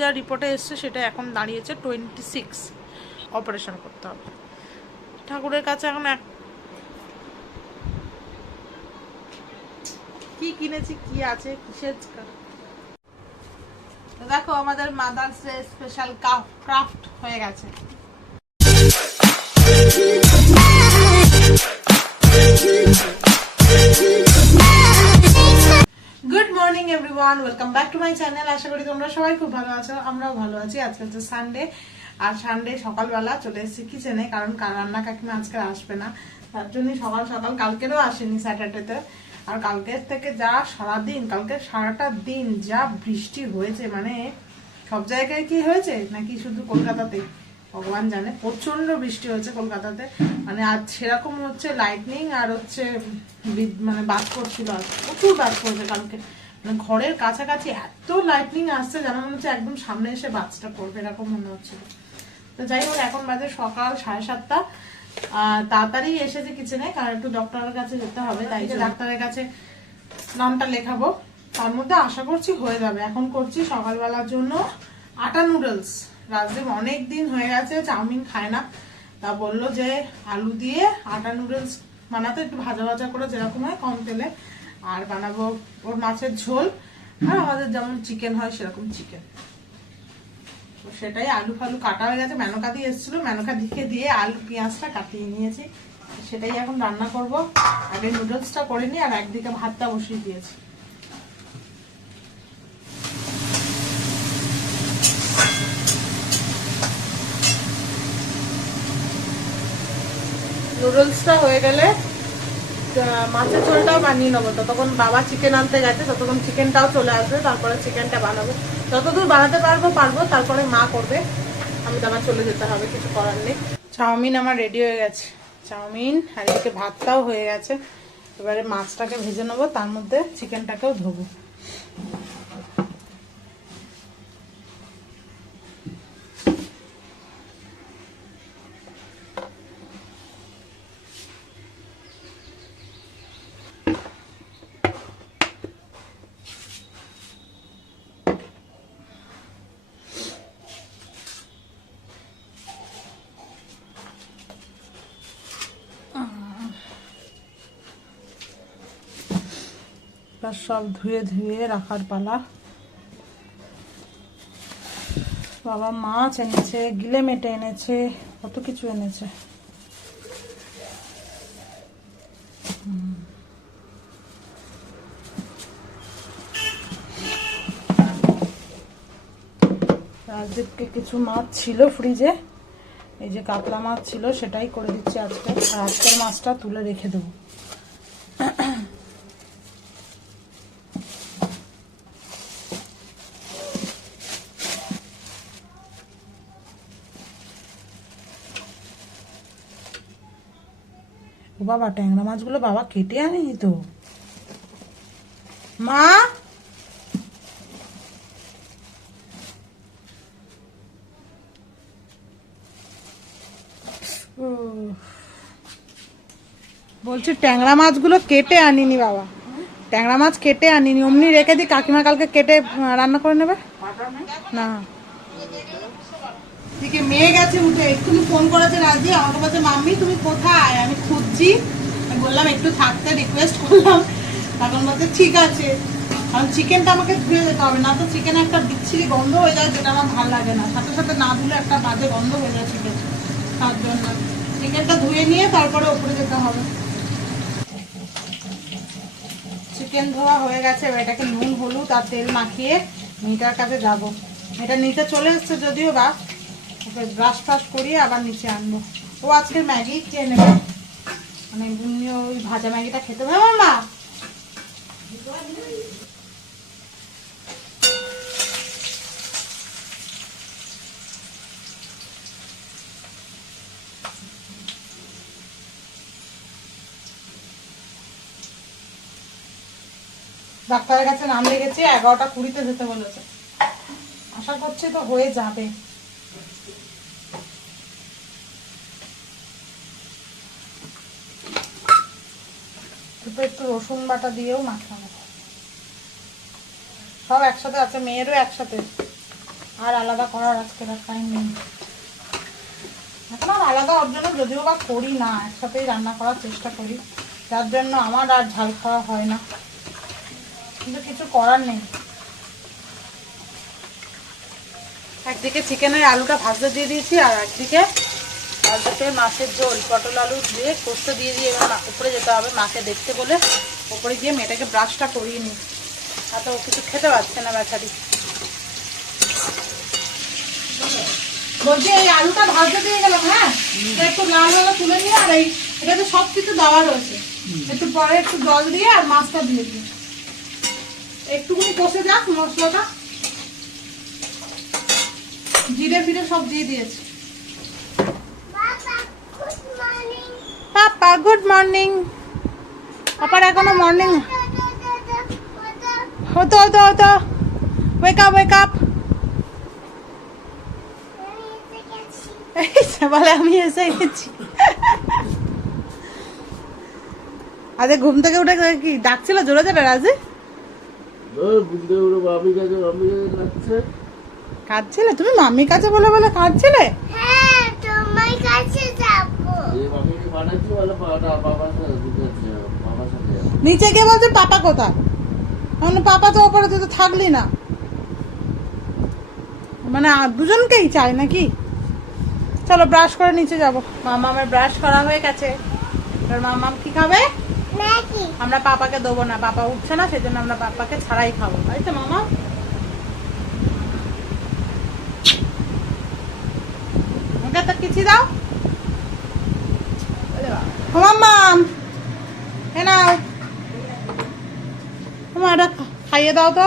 যা রিপোর্টে এসছে সেটা এখন দাঁড়িয়েছে টোয়েন্টি সিক্স অপারেশন করতে হবে। ঠাকুরের কাছে এখন এক কি কিনেছি, কি আছে, কিসের দেখো আমাদের মাদার্স ডে স্পেশাল ক্রাফট হয়ে গেছে। Good morning everyone welcome back to my channel আশা করি তোমরা সবাই খুব ভালো আছো, আমরাও ভালো আছি। আজকে হচ্ছে সানডে আর সানডে সকালবেলা চলে এসেছি কিচেনে কারণ কার- রান্না কাকিমা আজকে আসবে না। তার জন্য সকাল সকাল কালকেরও আসেনি স্যাটারডেতে আর কালকের থেকে যা সারাদিন কালকে সারাটা দিন যা বৃষ্টি হয়েছে মানে সব জায়গায় কি হয়েছে? নাকি শুধু কলকাতাতে ভগবান জানে। প্রচণ্ড বৃষ্টি হয়েছে কলকাতাতে। মানে আজ সেরকম হচ্ছে লাইটনিং আর হচ্ছে বিদ- মানে বাদ করছিল আজ। প্রচুর বাদ পড়েছে কালকে। মানে ঘরের কাছাকাছি এত লাইটনিং আসছে যেন মনে হচ্ছে একদম সামনে এসে বাচ্চাটা পড়বে এরকম মনে হচ্ছিল। তো যাই হোক এখন বাজে সকাল সাড়ে সাতটা। তাড়াতাড়ি এসেছে কিচেনে কারণ একটু ডক্টরের কাছে যেতে হবে তাই যে ডাক্তারের কাছে নামটা লেখাবো। তার মধ্যে আশা করছি হয়ে যাবে। এখন করছি সকালবেলার জন্য আটা নুডলস রাজদীপ অনেক দিন হয়ে গেছে, চাউমিন খায় না। তা বলল যে আলু দিয়ে আটা নুডলস বানাতে, একটু ভাজা ভাজা করে যেরকম হয় কম তেলে আর বানাবো ওর মাছের ঝোল। আর আমাদের যেমন চিকেন হয় সেরকম চিকেন তো সেটাই আলু ফালু কাটা হয়ে গেছে, মেনকা দিয়ে এসেছিল। মেনকা দিয়ে দিয়ে আলু, পেঁয়াজটা কাটিয়ে নিয়েছি। সেটাই এখন রান্না করব। আগে নুডলসটা করে নিই আর একদিকে ভাতটা বসিয়ে দিয়েছি। নুডলসটা হয়ে গেলে মাছের ঝোলটাও বানিয়ে নেব। ততক্ষণ বাবা চিকেন আনতে গেছে, ততক্ষণ চিকেনটাও চলে আসবে, তারপরে চিকেনটা বানাবো। যতদূর বানাতে পারব পারব, তারপরে মা করবে। আমি তো চলে যেতে হবে, কিছু করার নেই। চাউমিন আমার রেডি হয়ে গেছে। চাউমিন আর এদিকে ভাতটাও হয়ে গেছে। এবারে মাছটাকে ভেজে নেব, তার মধ্যে চিকেনটাকেও ধোবো। এবার সব ধুয়ে ধুয়ে রাখার পালা। বাবা মাছ এনেছে, গিলে মেটে এনেছে, কত কিছু এনেছে। রাজদীপকে কিছু মাছ ছিল ফ্রিজে, এই যে কাতলা মাছ ছিল সেটাই করে দিচ্ছি আজকে। আর আজকের মাছটা তুলে রেখে দেবো। বাবা, ট্যাংরা মাছগুলো বাবা কেটে আনেনি তো। মা! বলছি ট্যাংরা মাছগুলো কেটে আনিনি বাবা। ট্যাংরা মাছ কেটে আনিনি। অমনি রেখে দিই কাকিমা কালকে কেটে রান্না করে নেবে? না। দিকে মেয়ে গেছে উঠে, এক্ষুনি ফোন করেছে রাজি। আমাকে বলছে, মাম্মি, তুমি কোথায়? আমি খুঁজছি। বললাম, একটু থাকতে রিকোয়েস্ট করলাম। তখন বলছে, ঠিক আছে। কারণ চিকেনটা আমাকে ধুয়ে যেতে হবে, না তো চিকেন একটা বিচ্ছিরি গন্ধ হয়ে যায় যেটা আমার ভালো লাগে না। সাথে সাথে না ধুলে একটা বাজে গন্ধ হয়ে যায় চিকেন তার জন্য চিকেনটা ধুয়ে নিয়ে তারপরে ওপরে যেতে হবে। চিকেন ধোয়া হয়ে গেছে এটাকে নুন, হলুদ আর তেল মাখিয়ে মেয়েটার কাছে যাব। এটা নিচে চলে এসছে যদিও বা ব্রাশ ফ্রাশ করিয়ে আবার নিচে আনব। ও আজকে ম্যাগি খেয়ে নেবে। মানে এমনি ওই ভাজা ম্যাগিটা খেতে হবে। আমার মা! ডাক্তারের কাছে নাম লেগেছে এগারোটা কুড়িতে যেতে বলেছে। আশা করছি তো হয়ে যাবে। একটু রসুন বাটা দিয়েও মাখাবো সব একসাথে আছে, মেয়েরও একসাথে। আর আলাদা করার আজকে টাইম নেই। এখন আর আলাদা ওর জন্য যদিও বা করি না, একসাথেই রান্না করার চেষ্টা করি। যার জন্য আমার আর ঝাল খাওয়া হয় না। কিন্তু কিছু করার নেই। একদিকে চিকেনের আলুটা ভাজতে দিয়ে দিয়েছি, আর একদিকে ভাজতে মাছের ঝোল পটল আলু দিয়ে কষতে দিয়ে দিয়ে এবার উপরে যেতে হবে মাকে দেখতে বলে উপরে গিয়ে মেয়েটাকে ব্রাশটা করিয়ে নিই। তো ও কিছু খেতে পারছে না বেচারি। বলছি এই আলুটা ভাজতে দিয়ে গেলাম হ্যাঁ? একটু লাল লাল তুলে নিয়ে আর এই এটাতে সব কিছু দেওয়া রয়েছে। একটু পরে একটু জল দিয়ে আর মাছটা দিয়ে দিই। একটুখানি কষে যাক মশলাটা। জিরে ফিরে সব দিয়ে দিয়েছে। পাপা গুড মর্নিং পাপার এখনও মর্নিং হতো হতো হতো ওয়েক আপ ওয়েক আপ বলে আমি এসে গেছি। আরে ঘুম থেকে উঠে কি ডাকছিল জোরে জোরে রাজি? মামি মামি কাঁদছিলে? তুমি মাম্মির কাছে বলে বলে কাঁদছিলে? হ্যাঁ তোমার কাছে যাব। নিচে গিয়ে বলছে পাপা কোথায়? মানে পাপা তো ওপরে তুই তো থাকলি না। মানে দুজনকেই চাই নাকি? চলো ব্রাশ করে নিচে যাব। মামামের ব্রাশ করা হয়ে গেছে। এবার মামাম কি খাবে? আমরা পাপাকে দেবো না পাপা উঠছে না সেজন্য আমরা পাপাকে ছাড়াই খাব। তাই তো মামা? ওকে তো কিছু দাও। মাম্মাম এ নাও তোমার এটা খাইয়ে দাও তো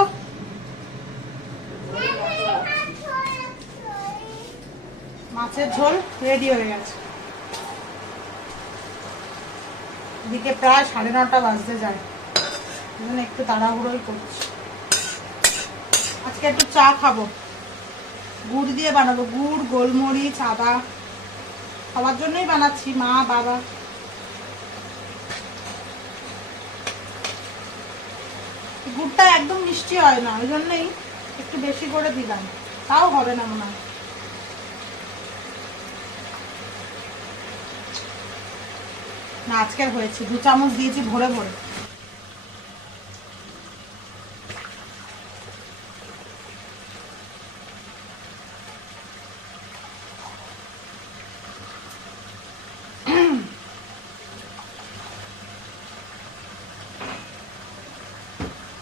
মাছের ঝোল রেডি হয়ে গেছে। এদিকে প্রায় সাড়ে নটা বাজতে যায়। একটু তাড়াহুড়োই করছি। আজকে একটু চা খাব। গুড় দিয়ে বানাবো। গুড়, গোলমরিচ, আদা। সবার জন্যই বানাচ্ছি মা, বাবা। গুড়টা একদম মিষ্টি হয় না, ওই জন্যই একটু বেশি করে দিলাম। তাও হবে না মনে হয়। না আজকের হয়েছে। দু চামচ দিয়েছি ভরে ভরে।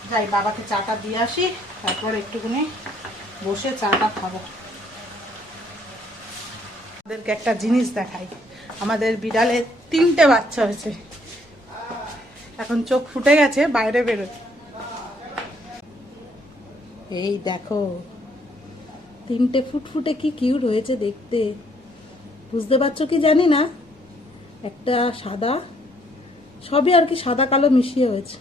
যাই, বাবাকে চাটা দিয়ে আসি, তারপর একটুখানি বসে চাটা খাব। আমাদেরকে একটা জিনিস দেখাই। আমাদের বিড়ালে তিনটে বাচ্চা হয়েছে। এখন চোখ ফুটে গেছে, বাইরে বেরোয়। এই দেখো, তিনটে ফুটফুটে কি কিউট হয়েছে দেখতে। বুঝতে পারছ কি জানি না? একটা সাদা, সবই আর কি সাদা কালো মিশিয়ে হয়েছে।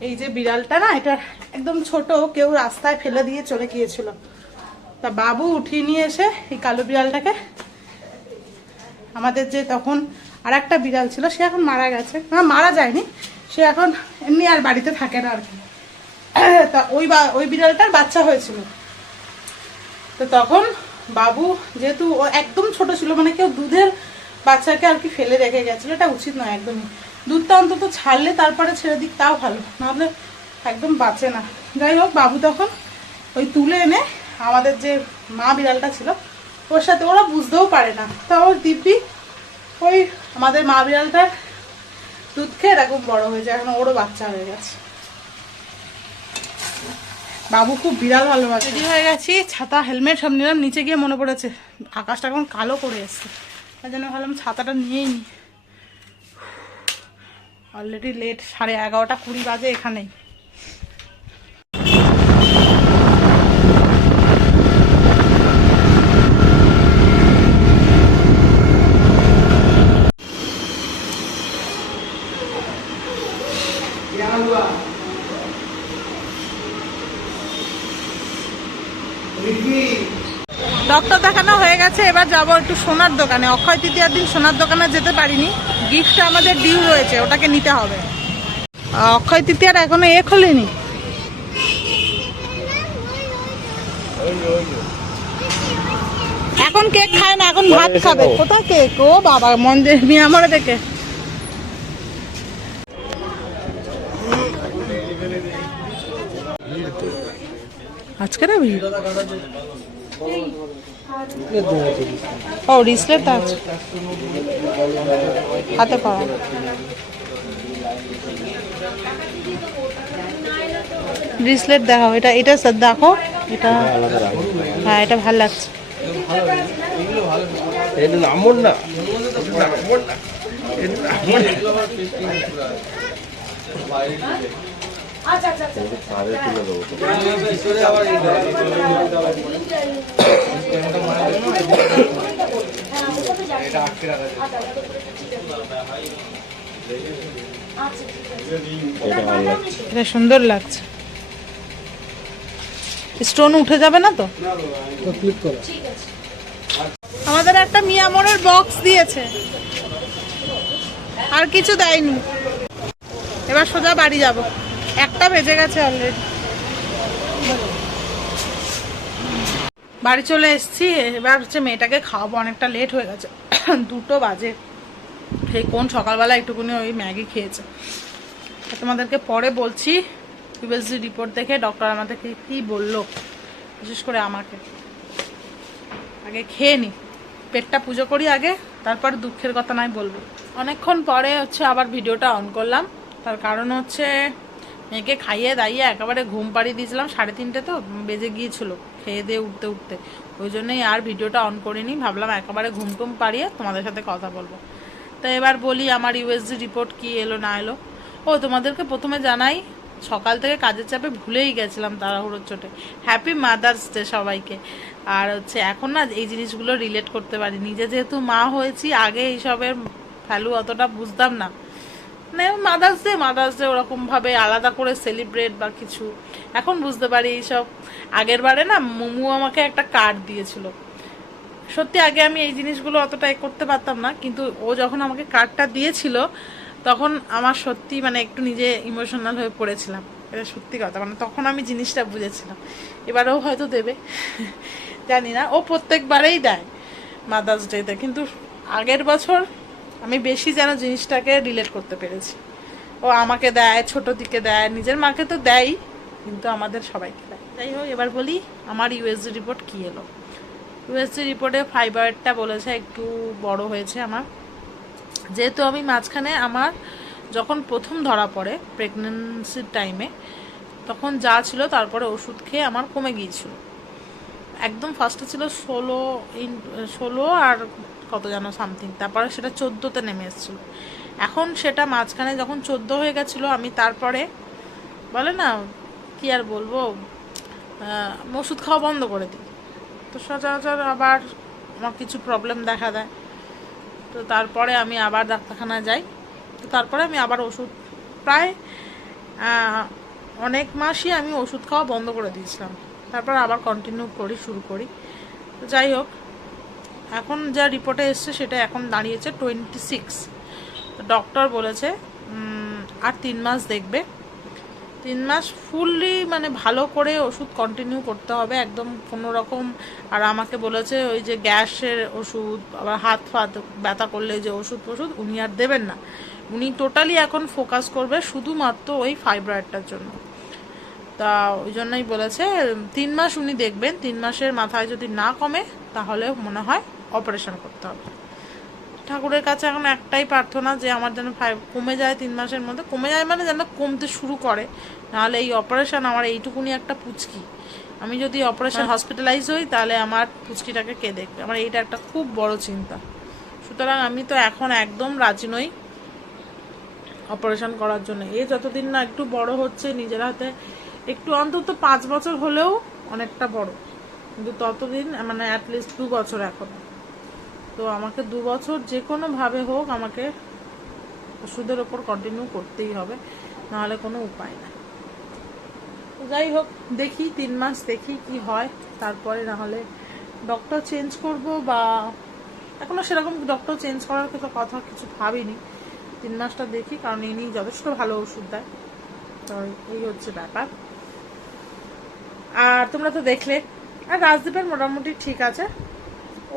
এই যে বিড়ালটা না, এটা একদম ছোট, কেউ রাস্তায় ফেলে দিয়ে চলে গিয়েছিল। তা বাবু উঠিয়ে নিয়ে এসে এই কালো বিড়ালটাকে, আমাদের যে তখন আর একটা বিড়াল ছিল, সে এখন মারা গেছে। না, মারা যায়নি, সে এখন এমনি আর বাড়িতে থাকে না আর কি। তা ওই বা- ওই বিড়ালটার বাচ্চা হয়েছিল। তো তখন বাবু যেহেতু ও একদম ছোট ছিল মানে কেউ দুধের বাচ্চাকে আর কি ফেলে রেখে গেছিল, এটা উচিত নয় একদমই। দুধটা অন্তত ছাড়লে তারপরে ছেড়ে দিক, তাও ভালো। নাহলে একদম বাঁচে না। যাই হোক, বাবু তখন ওই তুলে এনে আমাদের যে মা বিড়ালটা ছিল, ওর সাথে ওরা বুঝতেও পারে না। তা ওর দিব্যি ওই আমাদের মা বিড়ালটার দুধ খেয়ে এরকম বড় হয়ে যায়, এখন ওরও বাচ্চা হয়ে গেছে। বাবু খুব বিড়াল ভালোবাসে। রেডি হয়ে গেছি, ছাতা, হেলমেট সব নিলাম, নিচে গিয়ে মনে পড়েছে, আকাশটা এখন কালো করে এসছে। তাই জন্য ভাবলাম ছাতাটা নিয়েই নি। অলরেডি লেট সাড়ে এগারোটা কুড়ি বাজে এখানেই। ডক্টর দেখানো হয়ে গেছে এবার যাব একটু সোনার দোকানে। অক্ষয় তৃতীয়ার দিন সোনার দোকানে যেতে পারিনি। গিফটটা আমাদের ডিউ রয়েছে ওটাকে নিতে হবে। অক্ষয় তৃতীয়ার এখনও এ খোলেনি? এখন কেক খায় না এখন ভাত খাবে। কোথায় কেক? ও বাবা মন যে মিয়া মরে দেখে। আজকে না ও রিসলেট আছে। হাতে পাওয়া। রিসলেট দেখাও। এটা এটা দেখো। এটা হ্যাঁ এটা ভালো লাগছে। না এটা সুন্দর লাগছে। স্টোন উঠে যাবে না তো? আমাদের একটা মিয়ামোরের বক্স দিয়েছে। আর কিছু দেয়নি। এবার সোজা বাড়ি যাব। একটা বেজে গেছে অলরেডি বাড়ি চলে এসেছি, এবার হচ্ছে মেয়েটাকে খাওয়াবো, অনেকটা লেট হয়ে গেছে। দুটো বাজে। সেই কোন সকালবেলা একটুকুনি ওই ম্যাগি খেয়েছে। তোমাদেরকে পরে বলছি ইউএসজি রিপোর্ট দেখে ডক্টর আমাদেরকে কি বলল, বিশেষ করে আমাকে। আগে খেয়ে নি। পেটটা পুজো করি আগে, তারপর দুঃখের কথা নাই বলব। অনেকক্ষণ পরে হচ্ছে আবার ভিডিওটা অন করলাম। তার কারণ হচ্ছে মেয়েকে খাইয়ে দাইয়ে একেবারে ঘুম পাড়িয়ে দিয়েছিলাম, সাড়ে তিনটে তো বেজে গিয়েছিল খেয়ে দিয়ে উঠতে উঠতে। ওই জন্যই আর ভিডিওটা অন করিনি, ভাবলাম একেবারে ঘুম টুম পাড়িয়ে তোমাদের সাথে কথা বলব। তো এবার বলি আমার ইউএসজি রিপোর্ট কি এলো না এলো। ও, তোমাদেরকে প্রথমে জানাই, সকাল থেকে কাজের চাপে ভুলেই গেছিলাম তাড়াহুড়োর চোটে। হ্যাপি মাদার্স ডে সবাইকে। আর হচ্ছে এখন না এই জিনিসগুলো রিলেট করতে পারি নিজে যেহেতু মা হয়েছি, আগে এইসবের ভ্যালু অতটা বুঝতাম না। মানে মাদার্স ডে মাদার্স ডে ওরকম ভাবে আলাদা করে সেলিব্রেট বা কিছু। এখন বুঝতে পারি এইসব আগের বারে না মোমু আমাকে একটা কার্ড দিয়েছিল। সত্যি আগে আমি এই জিনিসগুলো অতটা এ করতে পারতাম না, কিন্তু ও যখন আমাকে কার্ডটা দিয়েছিল, তখন আমার সত্যি মানে একটু নিজে ইমোশনাল হয়ে পড়েছিলাম। এটা সত্যি কথা মানে তখন আমি জিনিসটা বুঝেছিলাম। এবারেও হয়তো দেবে। জানি না, ও প্রত্যেকবারেই দেয় মাদার্স ডেতে কিন্তু আগের বছর আমি বেশি যেন জিনিসটাকে রিলেট করতে পেরেছি। ও আমাকে দেয়, ছোট দিকে দেয়, নিজের মাকে তো দেয়, কিন্তু আমাদের সবাইকে দেয়। যাই হোক, এবার বলি, আমার ইউএসজি রিপোর্ট কি এলো? ইউএসজি রিপোর্টে ফাইবারটা বলেছে একটু বড় হয়েছে আমার। যেহেতু আমি মাঝখানে আমার যখন প্রথম ধরা পড়ে প্রেগনেন্সির টাইমে তখন যা ছিল তারপরে ওষুধ খেয়ে আমার কমে গিয়েছিল। একদম ফার্স্টে ছিল ষোলো ইন, ষোলো আর কত যেন সামথিং তারপরে সেটা চোদ্দোতে নেমে এসেছিল। এখন সেটা মাঝখানে যখন চোদ্দ হয়ে গেছিল, আমি তারপরে, বলে না, কি আর বলব ওষুধ খাওয়া বন্ধ করে দিই। তো সচরাচর আবার আমার কিছু প্রবলেম দেখা দেয়। তো তারপরে আমি আবার ডাক্তারখানায় যাই। তো তারপরে আমি আবার ওষুধ, প্রায় অনেক মাসই আমি ওষুধ খাওয়া বন্ধ করে দিয়েছিলাম। তারপর আবার কন্টিনিউ করি, শুরু করি। তো যাই হোক এখন যা রিপোর্টে এসছে সেটা এখন দাঁড়িয়েছে টোয়েন্টি সিক্স ডক্টর বলেছে আর তিন মাস দেখবে। তিন মাস ফুললি মানে ভালো করে ওষুধ কন্টিনিউ করতে হবে, একদম কোনো রকম। আর আমাকে বলেছে ওই যে গ্যাসের ওষুধ, আবার হাত ফাত ব্যথা করলে যে ওষুধ ফষুধ, উনি আর দেবেন না। উনি টোটালি এখন ফোকাস করবে শুধুমাত্র ওই ফাইব্রয়েডটার জন্য। তা ওই জন্যই বলেছে, তিন মাস উনি দেখবেন, তিন মাসের মাথায় যদি না কমে, তাহলে মনে হয় অপারেশন করতে হবে। ঠাকুরের কাছে এখন একটাই প্রার্থনা যে আমার যেন ফাইভ কমে যায় তিন মাসের মধ্যে। কমে যায় মানে যেন কমতে শুরু করে। নাহলে এই অপারেশন আমার এইটুকুনি একটা পুচকি। আমি যদি অপারেশন হসপিটালাইজ হই তাহলে আমার পুচকিটাকে কে দেখবে? আমার এইটা একটা খুব বড় চিন্তা। সুতরাং আমি তো এখন একদম রাজি নই অপারেশন করার জন্য। এ যতদিন না একটু বড় হচ্ছে নিজের হাতে একটু অন্তত পাঁচ বছর হলেও অনেকটা বড়। কিন্তু ততদিন মানে অ্যাটলিস্ট দু বছর এখন। তো আমাকে দু বছর যে কোনো ভাবে হোক আমাকে ওষুধের ওপর কন্টিনিউ করতেই হবে, নাহলে কোনো উপায় নাই। যাই হোক, দেখি তিন মাস দেখি কি হয়, তারপরে না হলে ডক্টর চেঞ্জ করব বা এখনও সেরকম ডক্টর চেঞ্জ করার তো কথা কিছু ভাবিনি। তিন মাসটা দেখি, কারণ ইনি যথেষ্ট ভালো ওষুধ দেয়। তো এই হচ্ছে ব্যাপার। আর তোমরা তো দেখলে, আর রাজদীপের মোটামুটি ঠিক আছে।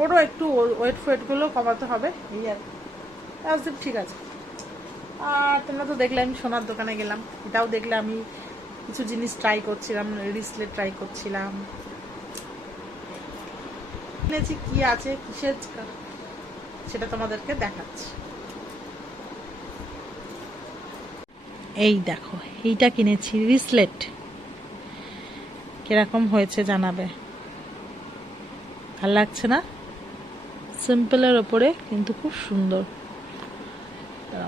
ওরও একটু ওয়েট ফোয়েটগুলো কমাতে হবে, এই আর। রাজদীপ ঠিক আছে। আর তোমরা তো দেখলে, আমি সোনার দোকানে গেলাম। এটাও দেখলে আমি কিছু জিনিস ট্রাই করছিলাম রিসলেট ট্রাই করছিলাম। কিনেছি কি আছে, কিসের সেটা তোমাদেরকে দেখাচ্ছি। এই দেখো, এইটা কিনেছি, রিসলেট। কীরকম হয়েছে জানাবে? ভালো লাগছে না? সিম্পলের ওপরে কিন্তু খুব সুন্দর।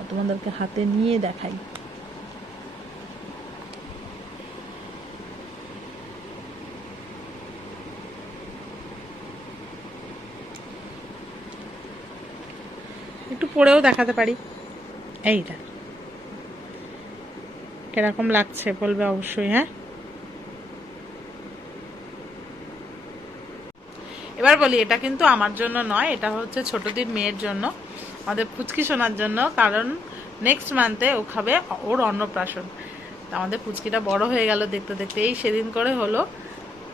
তোমাদেরকে হাতে নিয়ে দেখাই। একটু পরেও দেখাতে পারি। এইটা কীরকম লাগছে বলবে অবশ্যই হ্যাঁ? এবার বলি, এটা কিন্তু আমার জন্য নয়, এটা হচ্ছে ছোটদিন মেয়ের জন্য, আমাদের পুচকি শোনার জন্য, কারণ নেক্সট মান্থে ও খাবে ওর অন্নপ্রাশন। আমাদের পুচকিটা বড় হয়ে গেল দেখতে দেখতে এই সেদিন করে হলো,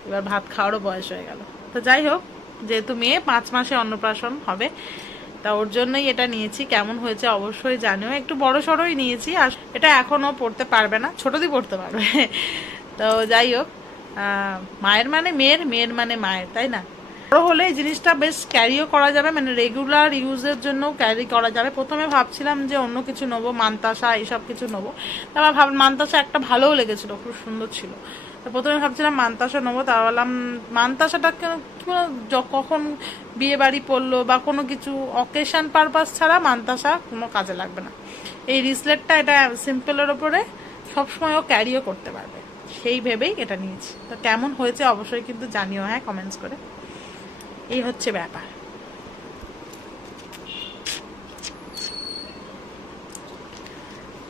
এবার ভাত খাওয়ারও বয়স হয়ে গেল। তো যাই হোক, যেহেতু মেয়ে, পাঁচ মাসে অন্নপ্রাশন হবে, তা ওর জন্যই এটা নিয়েছি, কেমন হয়েছে অবশ্যই জানিও। একটু বড় সড়োই নিয়েছি, আর এটা এখনও পড়তে পারবে না, ছোটদি পড়তে পারবে। তো যাই হোক মায়ের মানে মেয়ের মেয়ের মানে মায়ের, তাই না? বড় হলে এই জিনিসটা বেশ ক্যারিও করা যাবে মানে রেগুলার ইউজের জন্য ক্যারি করা যাবে। প্রথমে ভাবছিলাম যে অন্য কিছু নেব, মান্তাসা, এইসব কিছু নেব। তারপর ভাব মান্তাসা একটা ভালোও লেগেছিল, খুব সুন্দর ছিল। প্রথমে ভাবছিলাম মান্তাসা নেব, তা বললাম মান্তাসাটা কেন- কখন বিয়ে বাড়ি পড়ল বা কোনো কিছু অকেশন পারপাস ছাড়া মান্তাসা কোনো কাজে লাগবে না। এই রিসলেটটা এটা সিম্পলের ওপরে সবসময়ও ক্যারিও করতে পারবে। সেই ভেবেই এটা নিয়েছি। তো কেমন হয়েছে অবশ্যই কিন্তু জানিও হ্যাঁ কমেন্টস করে। এই হচ্ছে ব্যাপার।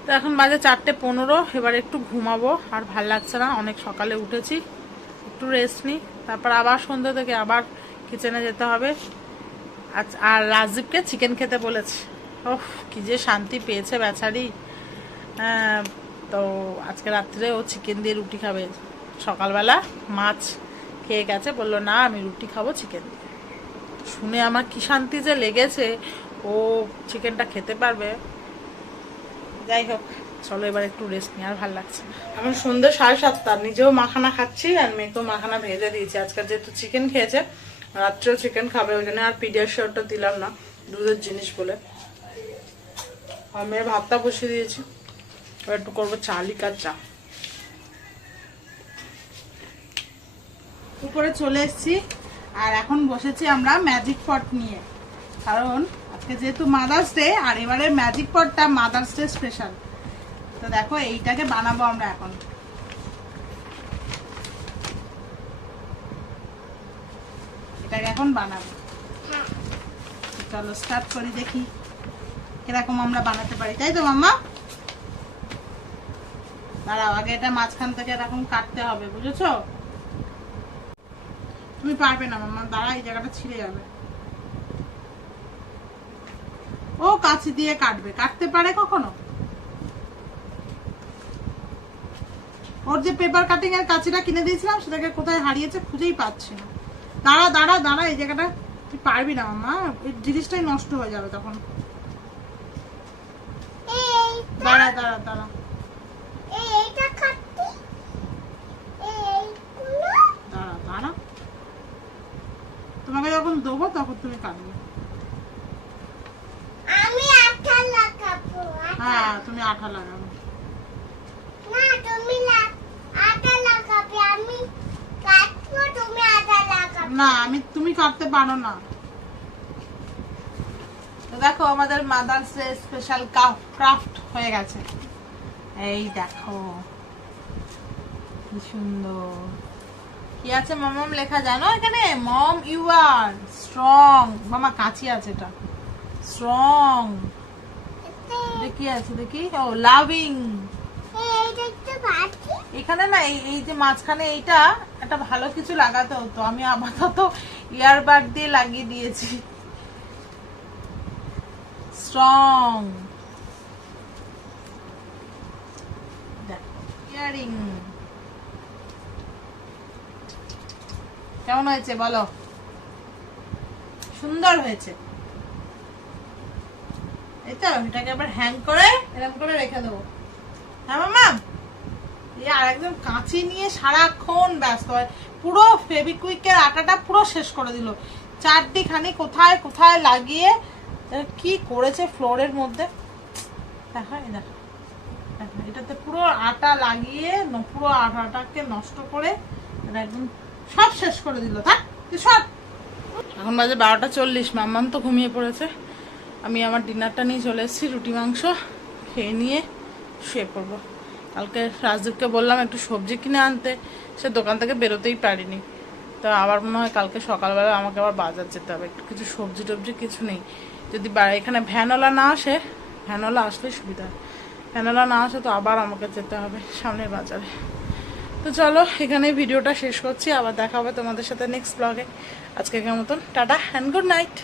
তো এখন বাজে চারটে পনেরো, এবার একটু ঘুমাবো, আর ভালো লাগছে না, অনেক সকালে উঠেছি, একটু রেস্ট নিই তারপর আবার সন্ধ্যা থেকে আবার কিচেনে যেতে হবে। আর রাজদীপকে চিকেন খেতে বলেছে। ও কি যে শান্তি পেয়েছে বেচারি। তো আজকে রাত্রে ও চিকেন দিয়ে রুটি খাবে। সকালবেলা মাছ খেয়ে গেছে, বলল, না, আমি রুটি খাব চিকেন দিয়ে। শুনে আমার কি শান্তি যে লেগেছে ও চিকেনটা খেতে পারবে। যাই হোক চলো এবার একটু রেস্ট নিয়ে আর ভালো লাগছে। এখন সন্ধ্যে সাড়ে সাতটা নিজেও মাখানা খাচ্ছি আর মেয়েকেও মাখানা ভেজে দিয়েছি। আজকাল যেহেতু চিকেন খেয়েছে রাত্রেও চিকেন খাবে ওই জন্য আর পিডিয়াশিওরটা দিলাম না দুধের জিনিস বলে। আর মেয়ের ভাতটা বসিয়ে দিয়েছি। এবার একটু করব চালিকার চা। উপরে চলে এসেছি। আর এখন বসেছি আমরা ম্যাজিক পট নিয়ে। কারণ আজকে যেহেতু মাদার্স ডে আর এবারে ম্যাজিক পটটা মাদার্স ডে স্পেশাল তো দেখো, এইটাকে বানাবো আমরা এখন। এটাকে এখন বানাবো। চলো স্টার্ট করি দেখি কীরকম আমরা বানাতে পারি। তাই তো, মাম্মা? দাঁড়াও, আগে এটা মাঝখান থেকে এরকম কাটতে হবে, বুঝেছ? তুমি পারবে না মাম্মা দাঁড়া এই জায়গাটা ছিঁড়ে যাবে। ও কাছি দিয়ে কাটবে। কাটতে পারে কখনো? ওর যে পেপার কাটিং এর কাছিটা কিনে দিয়েছিলাম সেটাকে কোথায় হারিয়েছে খুঁজেই পাচ্ছি না। দাঁড়া দাঁড়া দাঁড়া এই জায়গাটা তুই পারবি না মামা। এই জিনিসটাই নষ্ট হয়ে যাবে তখন। দাঁড়া দাঁড়া দাঁড়া এইটা খাচ্ছি এইগুলো দাঁড়া দাঁড়া তোমাকে যখন দেবো তখন তুমি কাটবে আমি আঠা লাগাবো হ্যাঁ তুমি আঠা লাগাবে। না তুমি আঠা লাগাবে আমি কাটবো তুমি আঠা লাগাবে। না আমি তুমি কাটতে পারো না। তো দেখো আমাদের মাদার্স ডে স্পেশাল ক্রাফট হয়ে গেছে। এই দেখো কি সুন্দর। কি আছে মম লেখা? জানো এখানে? মম ইউ আর স্ট্রং মামা, কাঁচি আছে এটা। স্ট্রং দেখি, আছে, দেখি। ও লাভিং এখানে না, এই এই যে মাঝখানে এইটা, একটা ভালো কিছু লাগাতে হতো। আমি আপাতত ইয়ারবাড দিয়ে লাগিয়ে দিয়েছি। স্ট্রং ইয়ারিং কেমন হয়েছে বলো? সুন্দর হয়েছে। এই তো এটাকে আবার হ্যাং করে এরকম করে রেখে দেবো। হ্যাঁ মামা? আর একদম কাঁচি নিয়ে সারাক্ষণ ব্যস্ত হয়। পুরো ফেবিকুইকের আটাটা পুরো শেষ করে দিল। চারটিখানি কোথায় কোথায় লাগিয়ে কি করেছে ফ্লোরের মধ্যে? দেখো এই দেখো, এটাতে পুরো আটা লাগিয়ে পুরো আটাটাকে নষ্ট করে এটা একদম সব শেষ করে দিল তুই সর। এখন বাজে বারোটা চল্লিশ, মাম্মাম তো ঘুমিয়ে পড়েছে। আমি আমার ডিনারটা নিয়ে চলে এসেছি, রুটি, মাংস খেয়ে নিয়ে শুয়ে পড়ব। কালকে রাজদীপকে বললাম একটু সবজি কিনে আনতে, সে দোকান থেকে বেরোতেই পারিনি। তো আবার মনে হয় কালকে সকালবেলা আমাকে আবার বাজার যেতে হবে, একটু কিছু সবজি টবজি কিছু নেই। যদি এখানে ভ্যানওয়ালা না আসে, ভ্যানওয়ালা আসলে সুবিধা ভ্যানওয়ালা না আসে তো আবার আমাকে যেতে হবে সামনের বাজারে। তো চলো, এখানে ভিডিওটা শেষ করছি। আবার দেখা হবে তোমাদের সাথে নেক্সট ব্লগে আজকে মতন, টাটা অ্যান্ড গুড নাইট